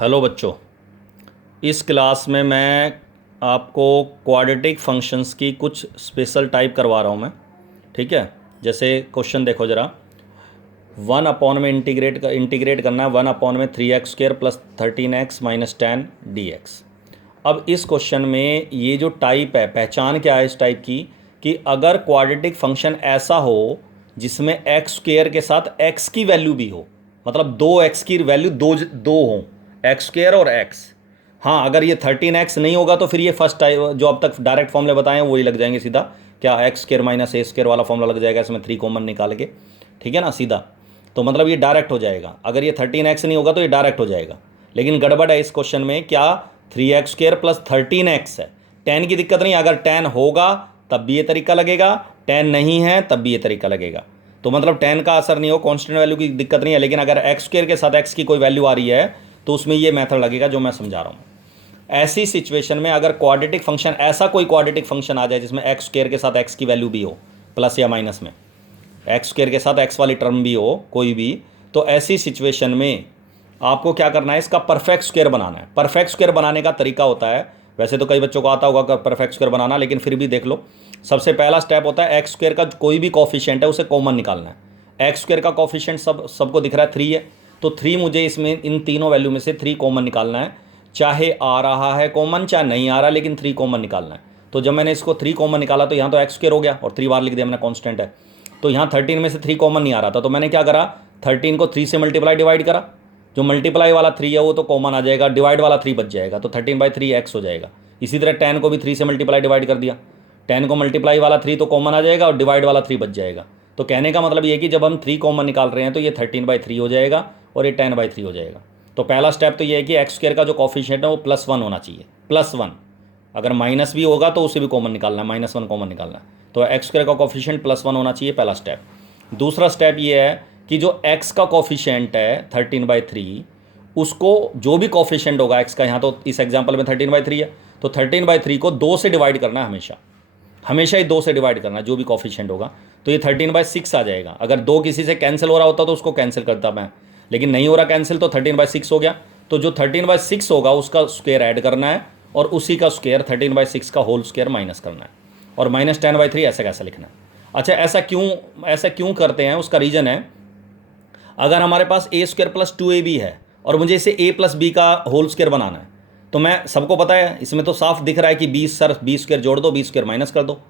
Hello बच्चों। इस class में मैं आपको क्वाड्रेटिक फंक्शंस की कुछ स्पेशल टाइप करवा रहा हूँ मैं। ठीक है। जैसे क्वेश्चन देखो ज़रा। 1 अपॉन में इंटीग्रेट करना है 1 अपॉन में 3x² plus 13x minus 10 dx। अब इस क्वेश्चन में ये जो टाइप है, पहचान क्या है इस टाइप की, कि अगर क्वाड्रेटिक फंक्शन ऐसा हो जिसमें x² के साथ x की वैल्यू भी हो, मतलब 2x की वैल्यू दो दो हो, x² और x। हाँ, अगर ये 13x नहीं होगा तो फिर ये फर्स्ट टाइप जो अब तक डायरेक्ट फॉर्मूले बताए हैं वही लग जाएंगे सीधा। क्या x² माइनस a² वाला फॉर्मूला लग जाएगा इसमें 3 कॉमन निकाल के। ठीक है ना, सीधा। तो मतलब ये डायरेक्ट हो जाएगा। अगर ये 13x नहीं होगा तो ये डायरेक्ट हो जाएगा। लेकिन गड़बड़ है इस क्वेश्चन में, क्या 3x² प्लस 13x है। 10 की दिक्कत नहीं, अगर 10 होगा तब भी ये तरीका लगेगा, 10 नहीं है तब भी ये तरीका लगेगा। तो मतलब 10 का असर नहीं हो, कांस्टेंट वैल्यू की दिक्कत नहीं है। लेकिन अगर x² के साथ x की कोई वैल्यू आ रही है तो उसमें ये मेथड लगेगा जो मैं समझा रहा हूँ। ऐसी सिचुएशन में अगर क्वाड्रेटिक फंक्शन, ऐसा कोई क्वाड्रेटिक फंक्शन आ जाए जिसमें x² के साथ x की वैल्यू भी हो, प्लस या माइनस में x² के साथ x वाली टर्म भी हो कोई भी, तो ऐसी सिचुएशन में आपको क्या करना है, इसका परफेक्ट स्क्वायर बनाना है। परफेक्ट स्क्वायर बनाने का तरीका होता है, वैसे तो कई बच्चों को आता होगा परफेक्ट स्क्वायर बनाना, लेकिन फिर भी देख लो। सबसे पहला स्टेप होता है x² का कोई भी कॉफिशिएंट है उसे कॉमन निकालना है। x² का कॉफिशिएंट सबको दिख रहा है 3 है, तो 3 मुझे इसमें इन तीनों वैल्यू में से 3 कॉमन निकालना है। चाहे आ रहा है कॉमन चाहे नहीं आ रहा, लेकिन 3 कॉमन निकालना है। तो जब मैंने इसको 3 कॉमन निकाला तो यहाँ तो x² हो गया और 3 बार लिख दिया मैंने, कॉन्स्टेंट है। तो यहाँ 13 में से 3 कॉमन नहीं आ रहा था, तो मैंने क्या करा, 13 को 3 से मल्टीप्लाई डिवाइड करा। जो मल्टीप्लाई वाला 3 है वो तो कॉमन आ जाएगा, डिवाइड वाला 3 बच जाएगा, तो 13/3 x हो जाएगा। इसी तरह 10 को भी 3 से मल्टीप्लाई डिवाइड कर दिया, 10 को मल्टीप्लाई वाला 3 तो कॉमन आ जाएगा और डिवाइड वाला 3 बच जाएगा। तो कहने का मतलब ये है कि जब हम 3 कॉमन निकाल रहे हैं तो ये 13/3 हो जाएगा और ये 10/3 हो जाएगा। तो पहला स्टेप तो ये है कि x² का जो कॉफिशिएंट है वो +1 होना चाहिए, +1। अगर माइनस भी होगा तो उसे भी कॉमन निकालना है, -1 कॉमन निकालना है। तो x² का कॉफिशिएंट +1 होना चाहिए, पहला स्टेप। दूसरा स्टेप ये है कि जो x का कॉफिशिएंट है 13/3, उसको जो भी कॉफिशिएंट होगा x का, यहाँ तो इस एग्जांपल में 13/3 है, तो 13/3 को 2 से डिवाइड करना है, हमेशा हमेशा ही 2 से डिवाइड करना है जो भी कॉफिशिएंट होगा। तो ये 13/6 आ जाएगा। अगर 2 किसी से कैंसिल हो रहा होता तो उसको कैंसिल करता मैं, लेकिन नहीं हो रहा कैंसिल, तो 13/6 हो गया। तो जो 13/6 होगा उसका स्क्वायर ऐड करना है और उसी का स्क्वायर 13/6 का होल स्क्वायर माइनस करना है, और -10/3 ऐसा कैसा लिखना है। अच्छा, ऐसा क्यों करते हैं, उसका रीज़न है, अगर हमारे पास a² + 2ab है और मुझे इसे a + b का होल स्क्वायर बनाना है, तो मैं, सबको पता है इसमें तो साफ दिख रहा है कि b² जोड़ दो, b² माइनस कर दो,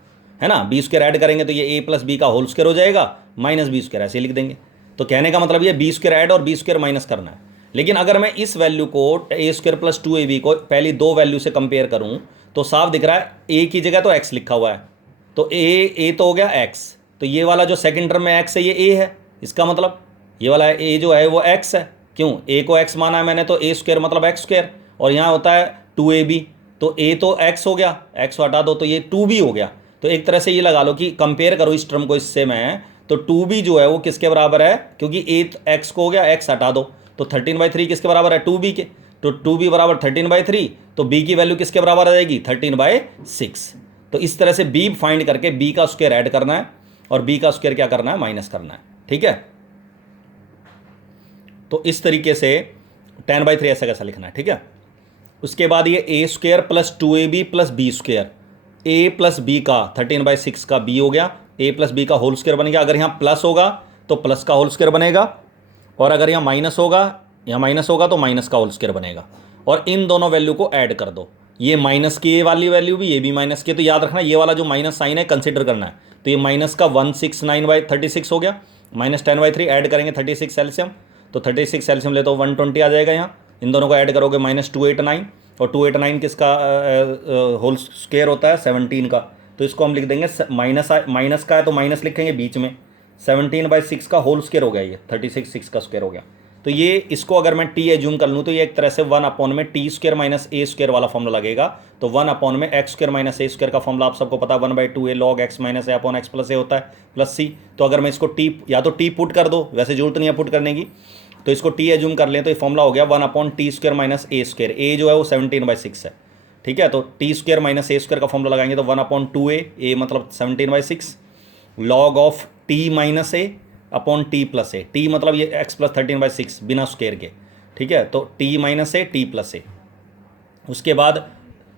है ना। b² ऐड करेंगे तो ये a + b का होल स्क्वायर हो जाएगा, -b², ऐसे लिख देंगे। तो कहने का मतलब ये b² ऐड और b² माइनस करना है। लेकिन अगर मैं इस वैल्यू को a² + 2ab को पहली दो वैल्यू से कंपेयर करूं तो साफ दिख रहा है a की जगह तो x लिखा हुआ है, तो a तो हो गया x। तो ये वाला जो सेकंड टर्म में x है ये a है, इसका मतलब ये वाला a जो है वो x है। क्यों, a को x माना है मैंने, तो a² मतलब x², और यहाँ होता है 2ab, तो a तो x हो गया, x हटा दो तो ये 2b हो गया। तो एक तरह से ये लगा लो कि कंपेयर करो इस टर्म को इससे मैं, तो 2b जो है वो किसके बराबर है, क्योंकि a x को हो गया, x हटा दो, तो 13/3 किसके बराबर है, 2b के। तो 2b बराबर 13/3, तो b की वैल्यू किसके बराबर आ जाएगी, 13/6। तो इस तरह से b फाइंड करके b का स्क्वायर ऐड करना है और b का स्क्वायर क्या करना है, माइनस करना है। ठीक है। तो इस तरीके से 10/3 ऐसा कैसा लिखना है। ठीक है। उसके बाद ये a² + 2ab + b², a + b का 13/6 का b हो गया, a + b का होल स्क्वायर बन गया। अगर यहाँ प्लस होगा तो प्लस का होल स्क्वायर बनेगा, और अगर यहाँ माइनस होगा तो माइनस का होल स्क्वायर बनेगा। और इन दोनों वैल्यू को ऐड कर दो, ये माइनस की ये वाली वैल्यू भी, ये भी माइनस की, तो याद रखना ये वाला जो माइनस साइन है कंसिडर करना है। तो ये माइनस का 169/36 हो गया, -10/3 ऐड करेंगे 36 एल्सियम, तो 36 एल्सियम ले तो 120 आ जाएगा। यहाँ इन दोनों को ऐड करोगे -289, और 289 किसका होल स्क्वायर होता है, 17 का। तो इसको हम लिख देंगे माइनस का है तो माइनस लिखेंगे बीच में, 17/6 का होल स्क्वायर हो गया, ये 36 का स्क्वायर हो गया। तो ये इसको अगर मैं t एज्यूम कर लूँ तो ये एक तरह से 1 में t² - a² वाला फॉर्मूला लगेगा। तो 1 में x² - a² का फॉर्मूला आप सबको पता है, 1/2a log x - a/x + a होता है, +c। तो अगर मैं इसको t, या तो t पुट कर दो, वैसे जरूरत नहीं है पुट करने की, तो इसको t एज्यूम कर लें तो ये फॉर्मूला हो गया 1/t² - a²। a जो है वो 17/6 है। ठीक है। तो t² - a² का फॉर्मूला लगाएंगे तो 1/2a, a मतलब 17/6, log of t - a upon t + a, t मतलब ये x + 13/6 बिना स्क्वायर के। ठीक है, तो t minus a t plus a. उसके बाद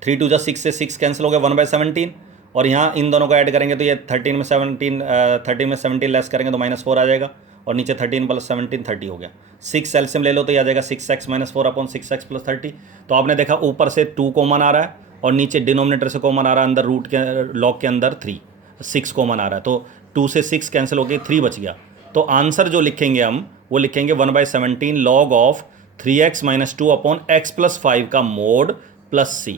3 2 6 से 6 कैंसिल हो गया, 1/17, और यहाँ इन दोनों को ऐड करेंगे तो ये 13 में 17 लेस करेंगे तो -4 आ जाएगा, और नीचे 13 + 17 30 हो गया। 6 एलसीएम ले लो तो ये आ जाएगा 6x - 4 अपॉन 6x + 30। तो आपने देखा ऊपर से 2 कॉमन आ रहा है और नीचे डिनोमिनेटर से कॉमन आ रहा है, अंदर रूट के लॉग के अंदर 6 कॉमन आ रहा है, तो 2 से 6 कैंसिल हो गए, 3 बच गया। तो आंसर जो लिखेंगे हम वो लिखेंगे 1/17 log of 3x - 2 upon x + 5 का मोड प्लस c।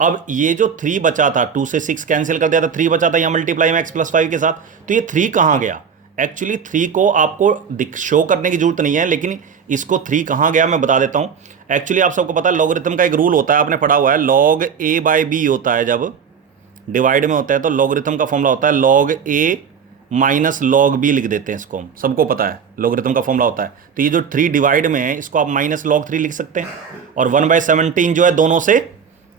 अब ये जो 3 बचा था, 2 से 6 कैंसिल कर दिया था, 3 बचा था यहाँ मल्टीप्लाई में x + 5 के साथ, तो ये 3 कहाँ गया? एक्चुअली 3 को आपको शो करने की जरूरत नहीं है, लेकिन इसको 3 कहाँ गया मैं बता देता हूँ। एक्चुअली आप सबको पता है लॉगरिथम का एक रूल होता है, आपने पढ़ा हुआ है, log a/b होता है, जब डिवाइड में होता है तो लॉगरिथम का फॉर्मूला होता है log a - log b, लिख देते हैं इसको, हम सबको पता है लॉगरिथम का फॉर्मूला होता है। तो ये जो 3 डिवाइड में है इसको आप -log 3 लिख सकते हैं, और 1/17 जो है दोनों से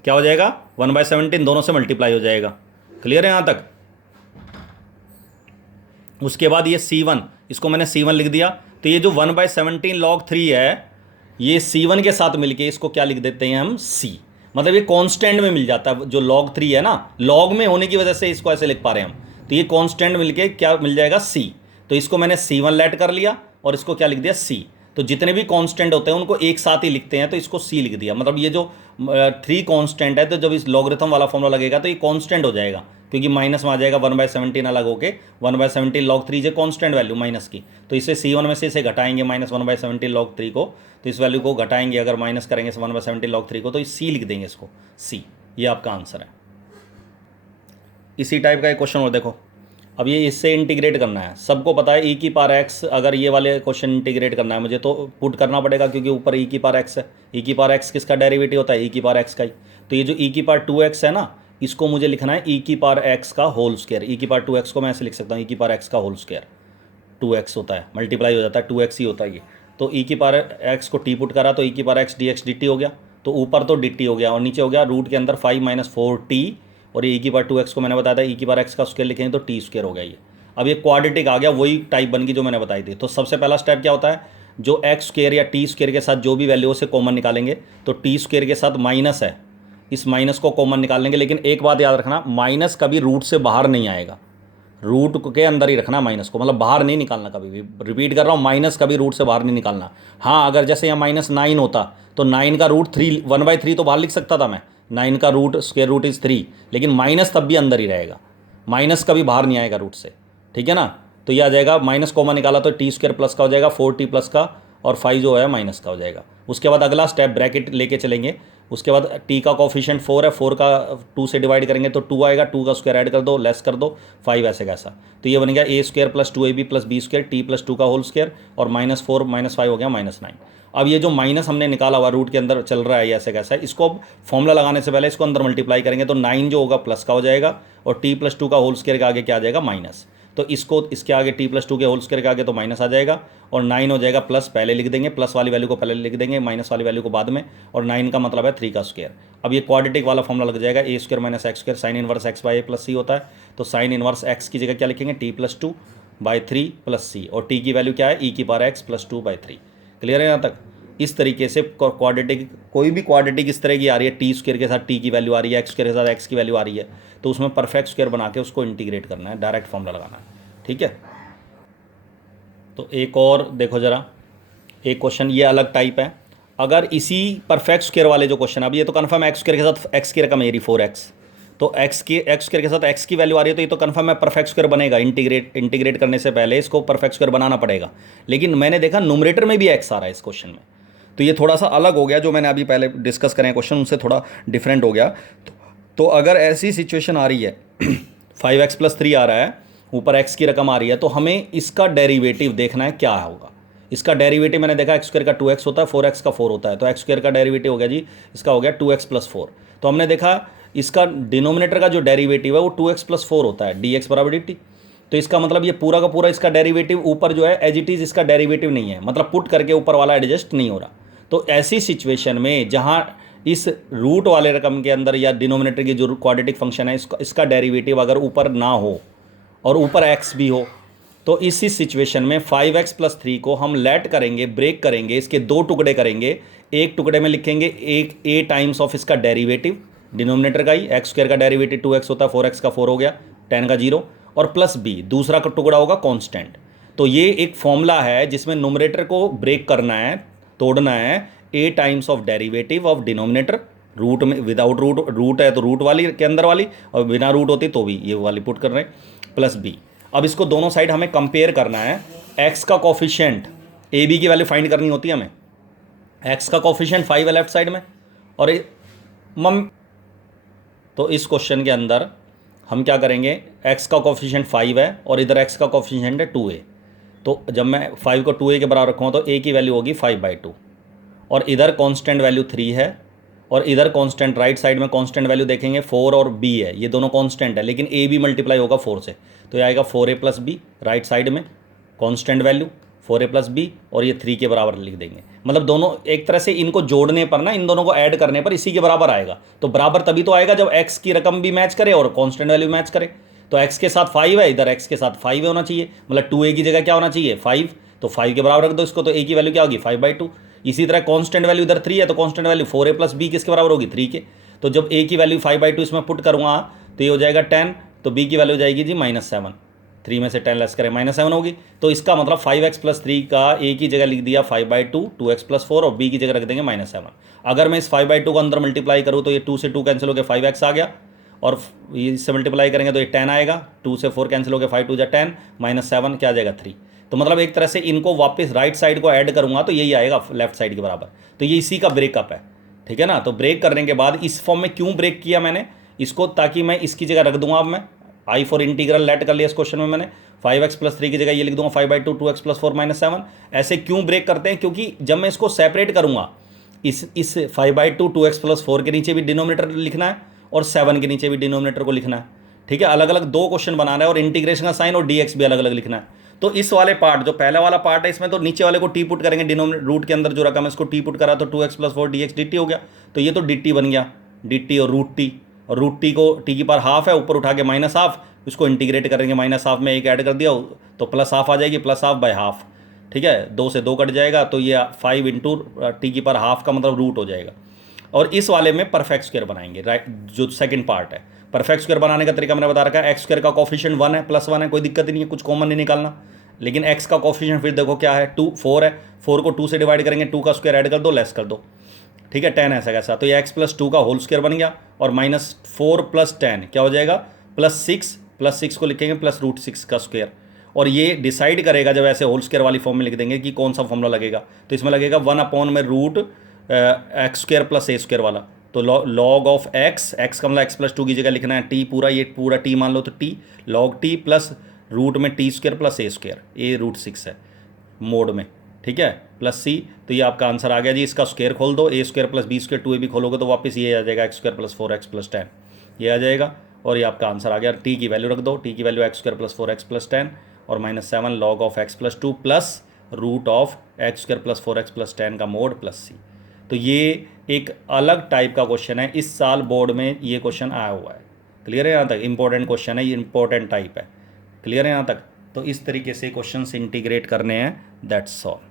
क्या हो जाएगा, 1/17 दोनों से मल्टीप्लाई हो जाएगा। क्लियर है यहाँ तक? उसके बाद ये C1, इसको मैंने C1 लिख दिया, तो ये जो 1/17 log 3 है ये C1 के साथ मिलके इसको क्या लिख देते हैं हम, C। मतलब ये कांस्टेंट में मिल जाता है, जो log 3 है ना, log में होने की वजह से इसको ऐसे लिख पा रहे हैं हम, तो ये कांस्टेंट मिलके क्या मिल जाएगा, C। तो इसको मैंने C1 लेट कर लिया और इसको क्या लिख दिया, C। तो जितने भी कांस्टेंट होते हैं उनको एक साथ ही लिखते हैं, तो इसको C लिख दिया। मतलब ये जो 3 कांस्टेंट है, तो जब इस लॉगरिथम वाला फॉर्मूला लगेगा तो ये कांस्टेंट हो जाएगा, क्योंकि माइनस में आ जाएगा 1/17 अलग होके 1/17 log 3 जो कांस्टेंट वैल्यू माइनस की, तो इसे C1 में से इसे घटाएंगे -1/17 log 3 को, तो इस वैल्यू को घटाएंगे, अगर माइनस करेंगे 1/17 log 3 को, तो C लिख देंगे इसको, C। ये आपका आंसर है। इसी टाइप का एक क्वेश्चन और देखो, अब ये इससे इंटीग्रेट करना है, सबको पता है e⁻x, अगर ये वाले क्वेश्चन इंटीग्रेट करना है मुझे तो पुट करना पड़ेगा, क्योंकि ऊपर e⁻x है, e⁻x किसका डेरिवेटिव होता है, e⁻x का ही। तो ये जो e⁻2x है ना, इसको मुझे लिखना है e⁻x का होल स्क्वायर। e⁻2x को मैं ऐसे लिख सकता हूँ, e⁻x का होल स्क्वायर, 2x होता है, मल्टीप्लाई हो जाता है, 2x ही होता है ये। तो e⁻x को t पुट करा तो e⁻x dx dt हो गया, तो ऊपर तो dt हो गया और नीचे हो गया रूट के अंदर 5 - 4t, और ये e⁻2x को मैंने बताया था e⁻x का स्क्वायर लिखेंगे तो t स्क्वायर हो गया ये। अब ये क्वाड्रेटिक आ गया, वही टाइप बन गई जो मैंने बताई थी। तो सबसे पहला स्टेप क्या होता है, जो x स्क्वायर या t स्क्वायर के साथ जो भी वैल्यू से कॉमन निकालेंगे, तो t स्क्वायर के साथ माइनस है, इस माइनस को कॉमन निकाल लेंगे। लेकिन एक बात याद रखना, माइनस कभी रूट से बाहर नहीं आएगा, रूट के अंदर ही रखना माइनस को, मतलब बाहर नहीं निकालना कभी भी। रिपीट कर रहा हूँ, माइनस कभी रूट से बाहर नहीं निकालना। हाँ, अगर जैसे यहाँ -9 होता तो 9 का रूट 3 1/3 तो बाहर लिख सकता था मैं, 9 का रूट स्क्वायर रूट इज़ 3, लेकिन माइनस तब भी अंदर ही रहेगा, माइनस कभी बाहर नहीं आएगा रूट से, ठीक है ना। तो ये आ जाएगा, माइनस कॉमन निकाला तो t स्क्वायर प्लस का हो जाएगा, 4t प्लस का, और 5 जो है माइनस का हो जाएगा। उसके बाद अगला स्टेप ब्रैकेट लेके चलेंगे, उसके बाद t का कोफिशिएंट 4 है, 4 का 2 से डिवाइड करेंगे तो 2 आएगा, 2 का स्क्वायर ऐड कर दो, लेस कर दो 5, ऐसे कैसा। तो ये बन गया a square plus 2ab plus b square t plus 2 का होल स्क्वायर, और -4 - 5 हो गया -9। अब ये जो माइनस हमने निकाला हुआ रूट के अंदर चल रहा है ऐसे कैसा है, इसको अब फॉर्मूला लगाने से पहले इसको अंदर मल्टीप्लाई करेंगे तो 9 जो होगा प्लस का हो जाएगा, और t प्लस 2 का होल स्क्वायर के आगे क्या आ जाएगा, माइनस। तो इसको इसके आगे t प्लस 2 के होल स्क्वायर के आगे तो माइनस आ जाएगा, और 9 हो जाएगा प्लस, पहले लिख देंगे, प्लस वाली वैल्यू को पहले लिख देंगे, माइनस वाली वैल्यू को बाद में, और 9 का मतलब है 3 का स्क्वायर। अब ये क्वाड्रेटिक वाला फॉर्मूला लग जाएगा, a square minus x square sine inverse x by a plus c होता है। तो साइन इनवर्स x की जगह क्या लिखेंगे, t प्लस 2/3 प्लस c, और t की वैल्यू क्या है, e⁻x प्लस 2/3। क्लियर है यहाँ तक? इस तरीके से क्वाड्रेटिक, कोई भी क्वाड्रेटिक इस तरह की आ रही है, टी स्क्वायर के साथ टी की वैल्यू आ रही है, एक्स स्क्वायर के साथ एक्स की वैल्यू आ रही है, तो उसमें परफेक्ट स्क्वायर बना के उसको इंटीग्रेट करना है, डायरेक्ट फॉर्मूला लगाना है, ठीक है। तो एक और देखो ज़रा, एक क्वेश्चन ये अलग टाइप है। अगर इसी परफेक्ट स्क्वायर वाले जो क्वेश्चन, अब ये तो कन्फर्म एक्स स्क्वायर के साथ एक्स की रकम है 4x, तो एक्स स्क्वायर के साथ एक्स की वैल्यू आ रही है, तो ये तो कन्फर्म है परफेक्ट स्क्वायर बनेगा। इंटीग्रेट करने से पहले इसको परफेक्ट स्क्वायर बनाना पड़ेगा, लेकिन मैंने देखा न्यूमरेटर में भी एक्स आ रहा है इस क्वेश्चन में, तो ये थोड़ा सा अलग हो गया, जो मैंने अभी पहले डिस्कस करें क्वेश्चन उनसे थोड़ा डिफरेंट हो गया। तो अगर ऐसी सिचुएशन आ रही है 5x + 3 आ रहा है, ऊपर x की रकम आ रही है, तो हमें इसका डेरिवेटिव देखना है क्या होगा। इसका डेरिवेटिव मैंने देखा x स्क्वायर का 2x होता है, 4x का 4 होता है, तो x स्क्वायर का डेरिवेटिव हो गया जी, इसका हो गया 2x + 4। तो हमने देखा इसका डिनोमिनेटर का जो डेरिवेटिव है वो 2x + 4 होता है, dx = dt। तो इसका मतलब ये पूरा का पूरा इसका डेरिवेटिव ऊपर जो है एज इट इज़ इसका डेरिवेटिव नहीं है, मतलब पुट करके ऊपर वाला एडजस्ट नहीं हो रहा। तो ऐसी सिचुएशन में जहाँ इस रूट वाले रकम के अंदर या डिनोमिनेटर की जो क्वाड्रेटिक फंक्शन है, इसका डेरिवेटिव अगर ऊपर ना हो और ऊपर x भी हो, तो इसी सिचुएशन में 5x प्लस 3 को हम लेट करेंगे, ब्रेक करेंगे, इसके दो टुकड़े करेंगे। एक टुकड़े में लिखेंगे एक a टाइम्स ऑफ इसका डेरिवेटिव, डिनोमिनेटर का ही, एक्स स्क्वायर का डेरिवेटिव 2x होता है, 4x का 4 हो गया, 10 का 0, और प्लस b दूसरा का टुकड़ा होगा कांस्टेंट। तो ये एक फॉर्मूला है जिसमें नोमरेटर को ब्रेक करना है, तोड़ना है, a times of derivative of denominator, root में विदाउट रूट है तो रूट वाली के अंदर वाली, और बिना रूट होती तो भी ये वाली पुट कर रहे हैं, प्लस b। अब इसको दोनों साइड हमें कंपेयर करना है। x का कोफिशिएंट ए बी की वैल्यू फाइंड करनी होती है हमें। x का कोफिशिएंट 5 है लेफ्ट साइड में, और तो इस क्वेश्चन के अंदर हम क्या करेंगे, x का कोफिशिएंट 5 है और इधर x का कोफिशिएंट है 2a। तो जब मैं 5 को 2a के बराबर रखूँगा तो a की वैल्यू होगी 5/2, और इधर कांस्टेंट वैल्यू 3 है, और इधर कांस्टेंट राइट साइड में कांस्टेंट वैल्यू देखेंगे 4 और b है, ये दोनों कांस्टेंट है, लेकिन a भी मल्टीप्लाई होगा 4 से, तो ये आएगा 4a plus b, right side में constant value 4a plus b, और ये 3 के बराबर लिख देंगे। मतलब दोनों एक तरह से इनको जोड़ने पर ना, इन दोनों को ऐड करने पर इसी के बराबर आएगा। तो बराबर तभी तो आएगा जब x की रकम भी मैच करे और कांस्टेंट वैल्यू मैच करे। तो x के साथ 5 है, इधर x के साथ 5 होना चाहिए, मतलब 2a की जगह क्या होना चाहिए 5, तो 5 के बराबर रख दो इसको, तो a की वैल्यू क्या होगी 5/2। इसी तरह कांस्टेंट वैल्यू इधर 3 है, तो constant value 4a plus b किसके बराबर होगी 3 के। तो जब a की वैल्यू 5/2 इसमें पुट करूँगा तो ये हो जाएगा 10, तो b की वैल्यू हो जाएगी जी -7, 3 में से 10 लेस करें -7 होगी। तो इसका मतलब 5x प्लस 3 का a की जगह लिख दिया 5/2, 2x प्लस 4, और b की जगह रख देंगे -7। अगर मैं इस 5/2 को अंदर मल्टीप्लाई करूँ तो ये 2 से 2 कैंसिल हो गया, 5x आ गया, और इससे मल्टीप्लाई करेंगे तो ये 10 आएगा, 2 से 4 कैंसिल हो गया, 5 2 जा 10, -7 क्या आ जाएगा 3। तो मतलब एक तरह से इनको वापस राइट साइड को ऐड करूँगा तो यही आएगा लेफ्ट साइड के बराबर। तो ये इसी का ब्रेकअप है, ठीक है ना। तो ब्रेक करने के बाद इस फॉर्म में क्यों ब्रेक किया मैंने इसको, ताकि मैं इसकी जगह रख दूंगा, अब मैं आई फॉर इंटीग्रल लेट कर लिया इस क्वेश्चन में मैंने, 5x प्लस 3 की जगह ये लिख दूंगा 5/2, 2x प्लस 4 -7। ऐसे क्यों ब्रेक करते हैं, क्योंकि जब मैं इसको सेपरेट करूँगा, इस 5/2 2x प्लस 4 के नीचे भी डिनोमिनेटर लिखना है और 7 के नीचे भी डिनोमिनेटर को लिखना है, ठीक है। अलग अलग दो क्वेश्चन बनाना है, और इंटीग्रेशन का साइन और dx भी अलग अलग लिखना है। तो इस वाले पार्ट, जो पहला वाला पार्ट है, इसमें तो नीचे वाले को टी पुट करेंगे, डिनोमिनेटर रूट के अंदर जो रकम है इसको टी पुट करा तो 2x प्लस 4 dx dt हो गया। तो ये तो dt बन गया, dt और √t, और √t को t की पावर हाफ है, ऊपर उठा के -1/2, इसको इंटीग्रेट करेंगे, -1/2 में एक ऐड कर दिया तो +1/2 आ जाएगी, +1/2/2, ठीक है, 2 से 2 कट जाएगा, तो ये 5 इंटू टी की पावर हाफ का मतलब रूट हो जाएगा। और इस वाले में परफेक्ट स्क्वायर बनाएंगे, राइट, जो सेकंड पार्ट है। परफेक्ट स्क्वायर बनाने का तरीका मैंने बता रखा है, एक्स स्क्वायर का कोफिशिएंट 1 है, +1 है, कोई दिक्कत ही नहीं है, कुछ कॉमन नहीं निकालना। लेकिन x का कोफिशिएंट फिर देखो क्या है, 4 है, 4 को 2 से डिवाइड करेंगे, 2 का स्क्वायर ऐड कर दो, लेस कर दो, ठीक है, 10 ऐसा कैसा, तो ये x प्लस 2 का होल स्क्वायर बन गया, और -4 + 10 क्या हो जाएगा +6 को लिखेंगे +√6 का स्क्वायर। और ये डिसाइड करेगा जब ऐसे होल स्क्वायर वाली फॉर्म में लिख देंगे कि कौन सा फॉर्मूला लगेगा। तो इसमें लगेगा 1/√x² + a² वाला। तो log ऑफ x का मतलब x प्लस 2 की जगह लिखना है t पूरा, ये पूरा t मान लो, तो t log t plus root में t² + a², a√6 है मोड में, ठीक है, प्लस c। तो ये आपका आंसर आ गया जी। इसका स्क्वायर खोल दो, a² + b² 2ab खोलोगे तो वापस ये आ जाएगा x² + 4x + 10, ये आ जाएगा। और ये आपका आंसर आ गया। t की वैल्यू रख दो, t की वैल्यू x² + 4x + 10 और -7 log of x + 2 plus root of x² + 4x + 10 का मोड प्लस c। तो ये एक अलग टाइप का क्वेश्चन है, इस साल बोर्ड में ये क्वेश्चन आया हुआ है। क्लियर है यहाँ तक? इंपॉर्टेंट क्वेश्चन है, ये इंपॉर्टेंट टाइप है। क्लियर है यहाँ तक? तो इस तरीके से क्वेश्चन इंटीग्रेट करने हैं, दैट्स ऑल।